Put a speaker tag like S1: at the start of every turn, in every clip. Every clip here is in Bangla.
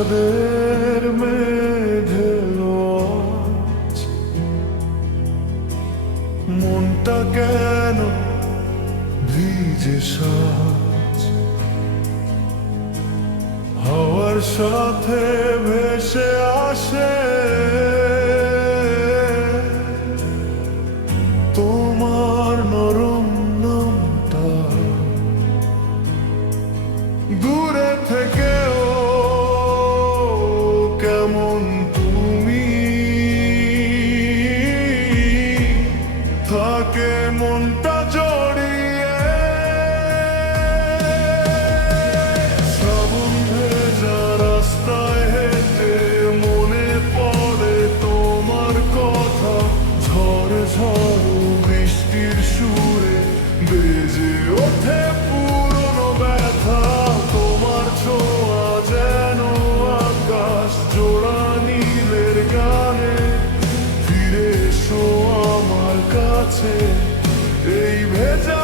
S1: বিষাদের মেঘেলো। মনটা কেন ভিজে সাজ হওয়ার সাথে ভেসে আসে কাছে এই ভেজা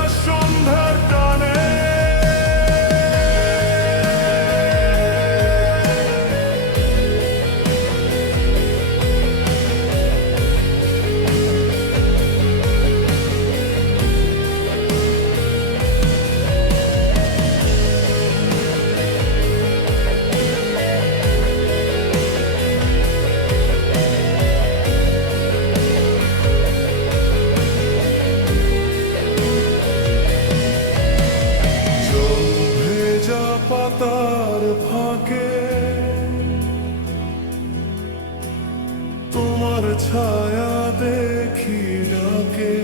S1: ছায়া দেখি ডাকে।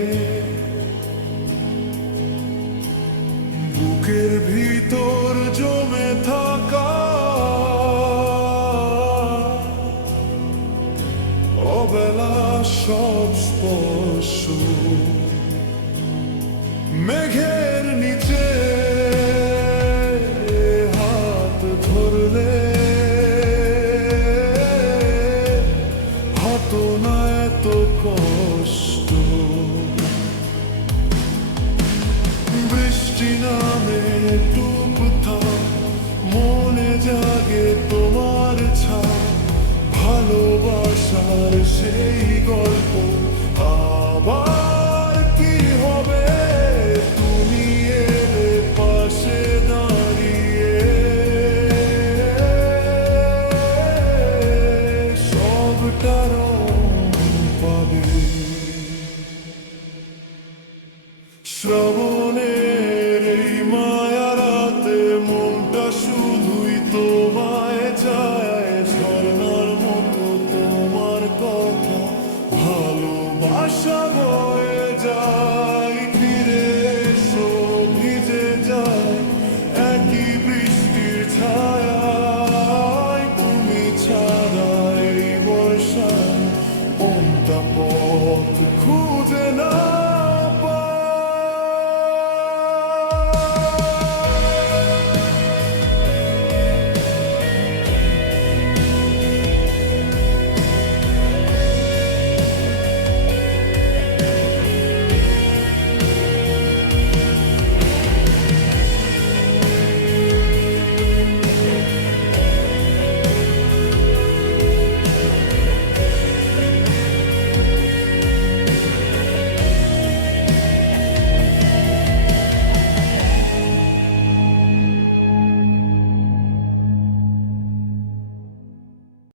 S1: বুকের ভিতর জমে থাকা অবেলা সব স্পর্শ। মেঘে জাগে তোমার ছা ভালোবাসার সেই গল্প আর the more